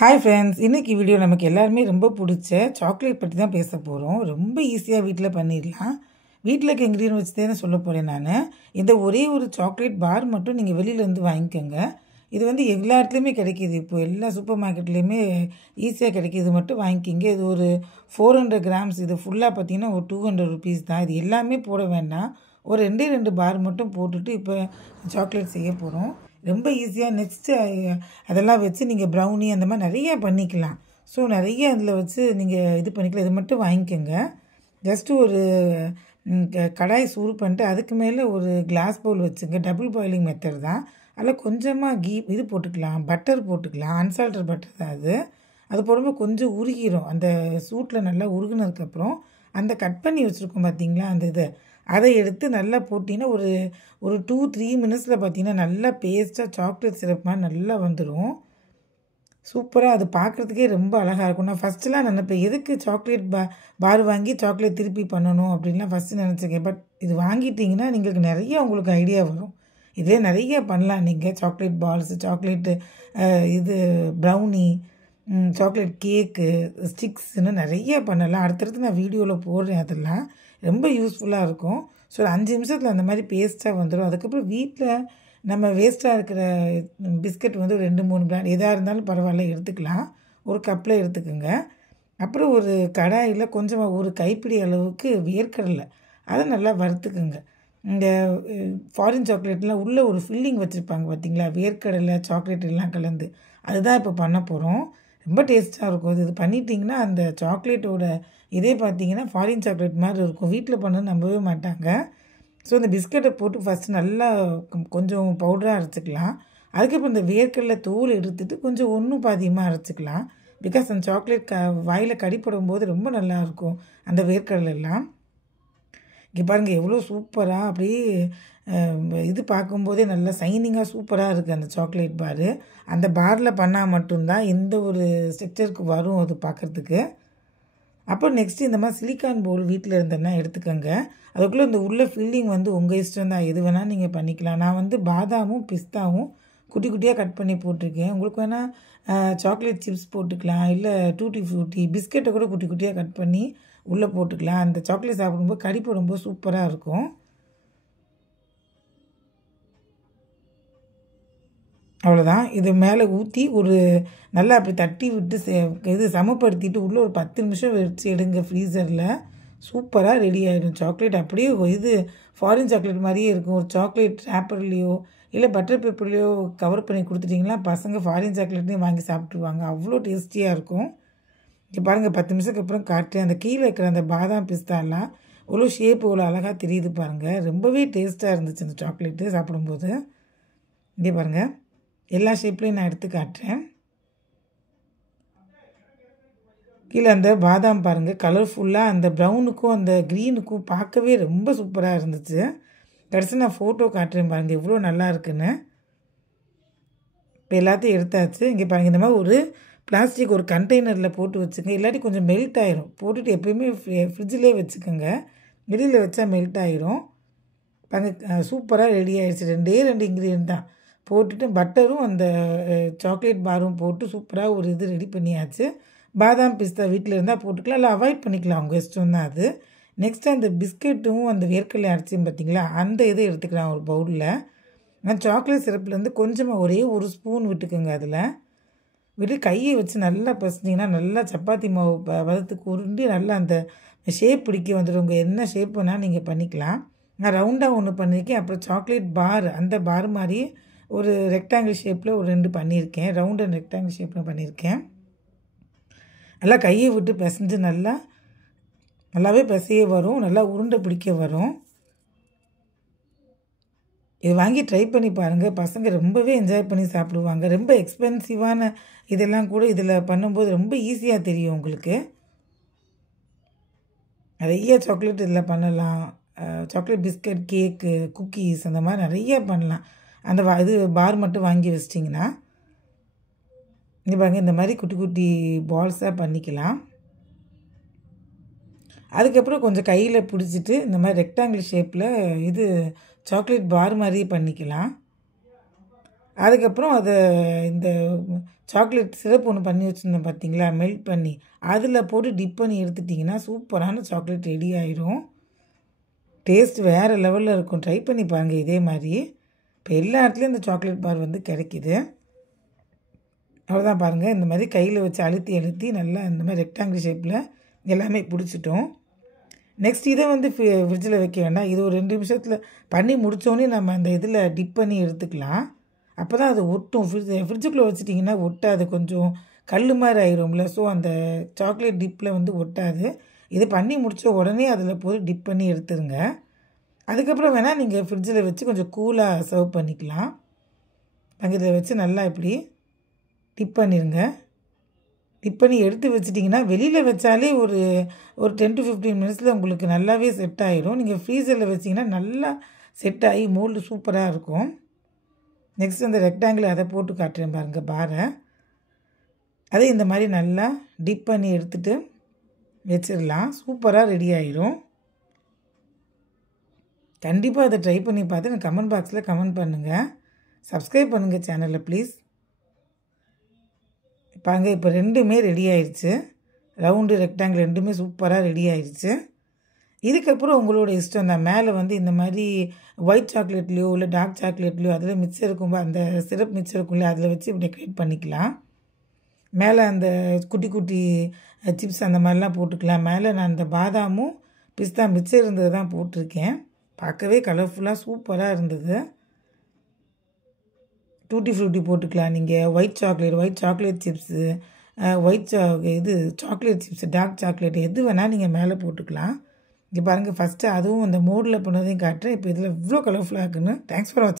Hi friends, இன்றைக்கி video நமக்கு எல்லாருமே ரொம்ப பிடிச்ச சாக்லேட் பற்றி தான் பேச போகிறோம். ரொம்ப ஈஸியாக வீட்டில் பண்ணிடலாம். வீட்டில் இருக்க இன்க்ரீடியன்ட் வச்சு தான் சொல்ல போகிறேன் நான். இந்த ஒரே ஒரு சாக்லேட் பார் மட்டும் நீங்கள் வெளியிலேருந்து வாங்கிக்கோங்க. இது வந்து எல்லா இடத்துலையுமே கிடைக்கிது. இப்போது எல்லா சூப்பர் மார்க்கெட்லேயுமே ஈஸியாக கிடைக்கிது. இது மட்டும் வாங்கிக்கிங்க. இது ஒரு 400 கிராம்ஸ். இது ஃபுல்லாக பார்த்தீங்கன்னா ஒரு 200 ருபீஸ் தான். இது எல்லாமே போட வேண்டாம். ஒரு 2 பார் மட்டும் போட்டுட்டு இப்போ சாக்லேட் செய்ய போகிறோம். ரொம்ப ஈஸியாக. நெக்ஸ்ட்டு அதெல்லாம் வச்சு நீங்கள் ப்ரௌனி அந்த மாதிரி நிறையா பண்ணிக்கலாம். ஸோ நிறைய அதில் வச்சு நீங்கள் இது பண்ணிக்கலாம். இது மட்டும் வாங்கிக்கோங்க. ஜஸ்ட்டு ஒரு கடாய் சூடு பண்ணிட்டு அதுக்கு மேலே ஒரு கிளாஸ் பவுல் வச்சுங்க. டபுள் பாயிலிங் மெத்தட் தான். அதில் கொஞ்சமாக இது போட்டுக்கலாம், பட்டர் போட்டுக்கலாம். அன்சால்டட் பட்டர் தான் அது. அது போடும்போது கொஞ்சம் உருகிரும். அந்த சூட்டில் நல்லா உருகுனதுக்கப்புறம் அந்த கட் பண்ணி வச்சுருக்கோம் பார்த்தீங்களா, அந்த இதை அதை எடுத்து நல்லா போட்டிங்கன்னா ஒரு 2-3 மினிட்ஸில் பார்த்தீங்கன்னா நல்லா பேஸ்ட்டாக சாக்லேட் சிரப் மாதிரி நல்லா வந்துடும். சூப்பராக அது பார்க்குறதுக்கே ரொம்ப அழகாக இருக்கும். நான் ஃபஸ்ட்டுலாம் நினைப்பேன், எதுக்கு சாக்லேட் பார் வாங்கி சாக்லேட் திருப்பி பண்ணணும் அப்படின்லாம் ஃபஸ்ட்டு நினச்சிருக்கேன். பட் இது வாங்கிட்டிங்கன்னா உங்களுக்கு நிறைய உங்களுக்கு ஐடியா வரும். இதே நிறைய பண்ணலாம் நீங்கள். சாக்லேட் பால்ஸு, சாக்லேட்டு இது ப்ரௌனி, சாக்லேட் கேக்கு, ஸ்டிக்ஸ்ன்னு நிறைய பண்ணலாம். அடுத்தடுத்து நான் வீடியோவில் போடுறேன். அதெல்லாம் ரொம்ப யூஸ்ஃபுல்லாக இருக்கும். ஸோ 5 நிமிஷத்தில் அந்த மாதிரி பேஸ்ட்டாக வந்துடும். அதுக்கப்புறம் வீட்டில் நம்ம வேஸ்ட்டாக இருக்கிற பிஸ்கட் வந்து 2-3 பிராண்ட் எதாக இருந்தாலும் பரவாயில்ல எடுத்துக்கலாம். ஒரு கப்பில் எடுத்துக்கோங்க. அப்புறம் ஒரு கடாயில் கொஞ்சமாக ஒரு கைப்பிடி அளவுக்கு வேர்க்கடலை, அதை நல்லா வறுத்துக்குங்க. இந்த ஃபாரின் சாக்லேட்லாம் உள்ளே ஒரு ஃபில்லிங் வச்சுருப்பாங்க பார்த்தீங்களா, வேர்க்கடலை சாக்லேட் எல்லாம் கலந்து. அதுதான் இப்போ பண்ண போகிறோம். ரொம்ப டேஸ்ட்டாக இருக்கும். இது பண்ணிட்டிங்கன்னா அந்த சாக்லேட்டோட இதே பார்த்தீங்கன்னா ஃபாரின் சாக்லேட் மாதிரி இருக்கும். வீட்டில் பண்ண நம்பவே மாட்டாங்க. ஸோ இந்த பிஸ்கட்டை போட்டு ஃபஸ்ட்டு நல்லா கொஞ்சம் பவுடராக அரைச்சிக்கலாம். அதுக்கப்புறம் இந்த வேர்க்கடலை தோல் எடுத்துகிட்டு கொஞ்சம் ஒன்றும் பாதியமாக அரைச்சிக்கலாம். பிகாஸ் அந்த சாக்லேட் வாயில் கடிப்படும் போது ரொம்ப நல்லாயிருக்கும் அந்த வேர்க்கடலெல்லாம். இங்கே பாருங்கள் எவ்வளோ சூப்பராக அப்படியே இது பார்க்கும்போதே நல்லா சைனிங்காக சூப்பராக இருக்குது அந்த சாக்லேட் பாரு. அந்த பாரில் பண்ணால் மட்டும்தான் இந்த ஒரு ஸ்ட்ரக்சருக்கு வரும் அது பார்க்குறதுக்கு. அப்புறம் நெக்ஸ்ட்டு இந்த மாதிரி சிலிக்கான் பவுல் வீட்டில் இருந்தேன்னா எடுத்துக்கோங்க. அதுக்குள்ளே இந்த உள்ள ஃபில்லிங் வந்து உங்கள் இஷ்டம் தான், எது வேணால் நீங்கள் பண்ணிக்கலாம். நான் வந்து பாதாமும் பிஸ்தாவும் குட்டி குட்டியாக கட் பண்ணி போட்டிருக்கேன். உங்களுக்கு வேணால் சாக்லேட் சிப்ஸ் போட்டுக்கலாம், இல்லை டூட்டி ஃப்ரூட்டி பிஸ்கெட்டை கூட குட்டி குட்டியாக கட் பண்ணி உள்ளே போட்டுக்கலாம். அந்த சாக்லேட் சாப்பிடும்போது கடி போடும்போது சூப்பராக இருக்கும். அவ்வளோதான். இது மேலே ஊற்றி ஒரு நல்லா அப்படி தட்டி விட்டு இது சமப்படுத்திட்டு உள்ளே ஒரு 10 நிமிஷம் வச்சு எடுங்க ஃப்ரீசரில். சூப்பராக ரெடி ஆகிடும் சாக்லேட். அப்படியே இது ஃபாரின் சாக்லேட் மாதிரியே இருக்கும். ஒரு சாக்லேட் ரேப்பர்லேயோ இல்லை பட்டர் பேப்பர்லேயோ கவர் பண்ணி கொடுத்துட்டிங்கன்னா பசங்க ஃபாரின் சாக்லேட்லேயும் வாங்கி சாப்பிட்ருவாங்க. அவ்வளோ டேஸ்டியாக இருக்கும். இப்போ பாருங்கள் 10 நிமிஷத்துக்கு அப்புறம் காட்டுறேன். அந்த கீழே இருக்கிற அந்த பாதாம் பிஸ்தாலாம் இவ்வளோ ஷேப் இவ்வளோ அழகாக தெரியுது பாருங்கள். ரொம்பவே டேஸ்ட்டாக இருந்துச்சு அந்த சாக்லேட்டு சாப்பிடும்போது. இங்கே பாருங்கள், எல்லா ஷேப்லேயும் நான் எடுத்து காட்டுறேன். கீழே அந்த பாதாம் பாருங்கள் கலர்ஃபுல்லாக அந்த ப்ரௌனுக்கும் அந்த க்ரீனுக்கும் பார்க்கவே ரொம்ப சூப்பராக இருந்துச்சு. கடைசி நான் ஃபோட்டோ காட்டுறேன் பாருங்கள் எவ்வளோ நல்லா இருக்குன்னு. இப்போ எல்லாத்தையும் எடுத்தாச்சு. இங்கே பாருங்கள், இந்த மாதிரி ஒரு பிளாஸ்டிக் ஒரு கண்டெய்னரில் போட்டு வச்சுக்கோங்க. இல்லாட்டி கொஞ்சம் மெல்ட் ஆயிரும். போட்டுட்டு எப்போயுமே ஃப்ரிட்ஜிலே வச்சுக்கோங்க. வெளியில் வச்சா மெல்ட் ஆயிரும். பாருங்கள் சூப்பராக ரெடி ஆகிடுச்சு. 2 இன்க்ரீடியன்ட் தான் போட்டுட்டு பட்டரும் அந்த சாக்லேட் பாரும் போட்டு சூப்பராக ஒரு இது ரெடி பண்ணியாச்சு. பாதாம் பிஸ்தா வீட்டில் இருந்தால் போட்டுக்கலாம், இல்லை அவாய்ட் பண்ணிக்கலாம், அவங்க இஷ்டம் தான் அது. நெக்ஸ்ட்டு அந்த பிஸ்கெட்டும் அந்த வேர்க்கடலை அரைச்சியும் பார்த்திங்களா, அந்த இதை எடுத்துக்கலாம் ஒரு பவுலில். நான் சாக்லேட் சிரப்லேருந்து கொஞ்சமாக ஒரே ஒரு ஸ்பூன் விட்டுக்குங்க. அதில் விட்டு கையை வச்சு நல்லா பசிஞ்சிங்கன்னா நல்லா சப்பாத்தி மாவு வதத்துக்கு உருண்டி நல்லா அந்த ஷேப் பிடிக்க வந்துடும். உங்கள் என்ன ஷேப் வேணால் நீங்கள் பண்ணிக்கலாம். நான் ரவுண்டாக ஒன்று பண்ணியிருக்கேன். அப்புறம் சாக்லேட் பார், அந்த பார் மாதிரி ஒரு ரெக்டாங்கிள் ஷேப்பில் ஒரு 2 பண்ணியிருக்கேன். ரவுண்ட் அண்ட் ரெக்டாங்கிள் ஷேப்பில் பண்ணியிருக்கேன். நல்லா கையை விட்டு பிசைஞ்சு நல்லாவே பிசைய வரும். நல்லா உருண்டை பிடிக்க வரும். இது வாங்கி ட்ரை பண்ணி பாருங்கள். பசங்க ரொம்பவே என்ஜாய் பண்ணி சாப்பிடுவாங்க. ரொம்ப எக்ஸ்பென்சிவான இதெல்லாம் கூட இதில் பண்ணும்போது ரொம்ப ஈஸியாக தெரியும் உங்களுக்கு. நிறைய சாக்லேட் இதில் பண்ணலாம். சாக்லேட் பிஸ்கட், கேக்கு, குக்கீஸ் அந்த மாதிரி நிறைய பண்ணலாம். அந்த இது பார் மட்டும் வாங்கி வச்சிட்டிங்கன்னா இங்கே பாருங்கள் இந்த மாதிரி குட்டி குட்டி பால்ஸாக பண்ணிக்கலாம். அதுக்கப்புறம் கொஞ்சம் கையில் பிடிச்சிட்டு இந்த மாதிரி ரெக்டாங்கிள் ஷேப்பில் இது சாக்லேட் பார் மாதிரி பண்ணிக்கலாம். அதுக்கப்புறம் அதை இந்த சாக்லேட் சிரப் ஒன்று பண்ணி வச்சுருந்தேன் பார்த்தீங்களா, மெல்ட் பண்ணி அதில் போட்டு டிப் பண்ணி எடுத்துட்டிங்கன்னா சூப்பரான சாக்லேட் ரெடி ஆயிரும். டேஸ்ட் வேறு லெவலில் இருக்கும். ட்ரை பண்ணி பாருங்கள் இதே மாதிரி. இப்போ எல்லா இடத்துலையும் இந்த சாக்லேட் பார் வந்து கிடைக்கிது. அவ்வளோதான் பாருங்கள், இந்த மாதிரி கையில் வச்சு அழுத்தி அழுத்தி நல்லா இந்த மாதிரி ரெக்டாங்கிள் ஷேப்பில் எல்லாமே பிடிச்சிட்டோம். நெக்ஸ்ட் இதை வந்து ஃப்ரிட்ஜில் வைக்க வேண்டாம். இது ஒரு 2 நிமிஷத்தில் பண்ணி முடித்தோடனே நம்ம அந்த இதில் டிப் பண்ணி எடுத்துக்கலாம். அப்போ தான் அது ஒட்டும். ஃப்ரிட்ஜுக்குள்ளே வச்சுட்டிங்கன்னா ஒட்டாது, கொஞ்சம் கல் மாதிரி ஆயிரும்ல. ஸோ அந்த சாக்லேட் டிப்பில் வந்து ஒட்டாது. இது பண்ணி முடித்த உடனே அதில் போய் டிப் பண்ணி எடுத்துருங்க. அதுக்கப்புறம் வேணால் நீங்கள் ஃப்ரிட்ஜில் வச்சு கொஞ்சம் கூலாக சர்வ் பண்ணிக்கலாம். அங்கே இதில் வச்சு நல்லா இப்படி டிப் பண்ணிடுங்க. டிப் பண்ணி எடுத்து வச்சிட்டிங்கன்னா வெளியில் வச்சாலே ஒரு 10 to 15 மினிட்ஸில் உங்களுக்கு நல்லாவே செட் ஆகிடும். நீங்கள் ஃப்ரீசரில் வச்சிங்கன்னா நல்லா செட் ஆகி மோல்டு சூப்பராக இருக்கும். நெக்ஸ்ட் அந்த ரெக்டாங்கிள் அதை போட்டு காட்டுறேன் பாருங்கள் பாரை. அதே இந்த மாதிரி நல்லா டிப் பண்ணி எடுத்துகிட்டு வச்சிடலாம். சூப்பராக ரெடி ஆகிடும். கண்டிப்பாக அதை ட்ரை பண்ணி பார்த்து எனக்கு கமெண்ட் பாக்ஸில் கமெண்ட் பண்ணுங்கள். சப்ஸ்கிரைப் பண்ணுங்கள் சேனலில் ப்ளீஸ். பாருங்கள், இப்போ ரெண்டுமே ரெடி ஆயிடுச்சு. ரவுண்டு ரெக்டாங்கிள் ரெண்டுமே சூப்பராக ரெடி ஆயிடுச்சு. இதுக்கப்புறம் உங்களோட இஷ்டம் தான். மேலே வந்து இந்த மாதிரி ஒயிட் சாக்லேட்லேயோ இல்லை டார்க் சாக்லேட்லேயோ அதில் மிச்சம் இருக்கும், அந்த சிரப் மிச்சம் இருக்கும்ல, அதில் வச்சு டெக்கரேட் பண்ணிக்கலாம். மேலே அந்த குட்டி குட்டி சிப்ஸ் அந்த மாதிரிலாம் போட்டுக்கலாம். மேலே நான் அந்த பாதாமும் பிஸ்தா மிச்சம் இருந்தது தான் போட்டிருக்கேன். பார்க்கவே கலர்ஃபுல்லாக சூப்பராக இருந்தது. டூட்டி ஃப்ரூட்டி போட்டுக்கலாம். நீங்கள் white chocolate chips, chocolate chips, dark chocolate எது வேணால் நீங்கள் மேலே போட்டுக்கலாம். இங்கே பாருங்கள், ஃபஸ்ட்டு அதுவும் அந்த மோடில் பண்ணதையும் காட்டுறேன். இப்போ இதில் இவ்வளோ கலர்ஃபுல்லாக இருக்குன்னு. தேங்க்ஸ் ஃபார் வாட்சிங்.